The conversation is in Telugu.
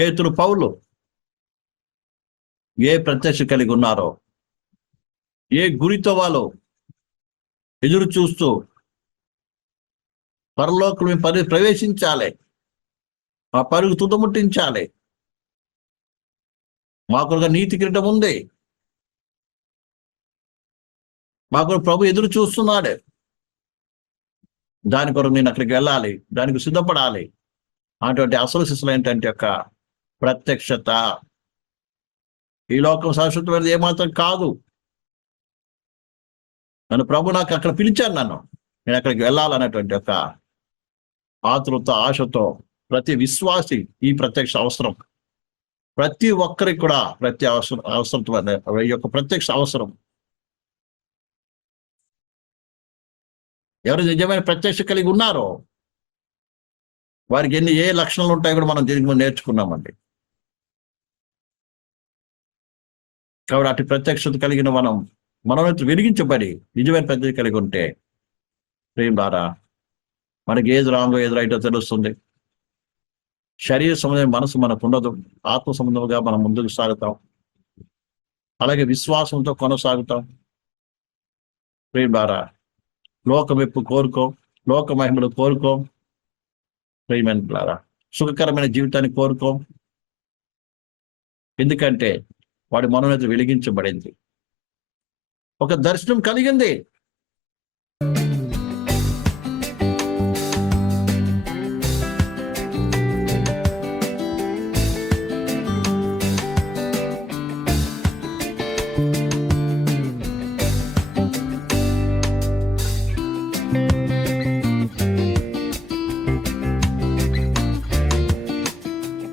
పేతులు పౌలు ఏ ప్రత్యక్ష కలిగి ఉన్నారో ఏ గురితో వాళ్ళు ఎదురు చూస్తూ పరలోకం పరి ప్రవేశించాలి ఆ పరుగు తుదముట్టించాలి. మాకు నీతి కిరీటం ఉంది. మాకు ప్రభు ఎదురు చూస్తున్నాడు. దాని కొరకు నేను అక్కడికి వెళ్ళాలి దానికి సిద్ధపడాలి. అటువంటి అసలు శిశులు ఏంటంటే యొక్క ప్రత్యక్షత. ఈ లోకం శాశ్వతమైనది ఏమాత్రం కాదు. నన్ను ప్రభు నాకు అక్కడ పిలిచాను నన్ను. నేను అక్కడికి వెళ్ళాలనేటువంటి ఒక ఆతృత ఆశతో ప్రతి విశ్వాసి ఈ ప్రత్యక్ష అవసరం. ప్రతి ఒక్కరికి కూడా ప్రతి అవసరం అవసరం ఈ యొక్క ప్రత్యక్ష అవసరం. ఎవరు నిజమైన ప్రత్యక్ష కలిగి ఉన్నారో? వారికి ఎన్ని ఏ లక్షణాలు ఉంటాయో కూడా మనం దీనికి నేర్చుకున్నామండి. కాబట్టి అటు ప్రత్యక్షత కలిగిన మనం మనోన్నతి వెలిగించబడి నిజమైన ప్రత్యక్ష కలిగి ఉంటే ప్రేమ ద్వారా మనకి ఏది రాంగో ఏది రైటో తెలుస్తుంది. శరీర సంబంధం మనసు మనకు ఉండదు. ఆత్మ సంబంధంగా మనం ముందుకు సాగుతాం. అలాగే విశ్వాసంతో కొనసాగుతాం. ప్రేమ ద్వారా లోక మెప్పు కోరుకో. లోక మహిమలు కోరుకో. ప్రేమైన ద్వారా సుఖకరమైన జీవితాన్ని కోరుకో. ఎందుకంటే వాడి మనోన్నతి వెలిగించబడింది. ఒక దర్శనం కలిగింది.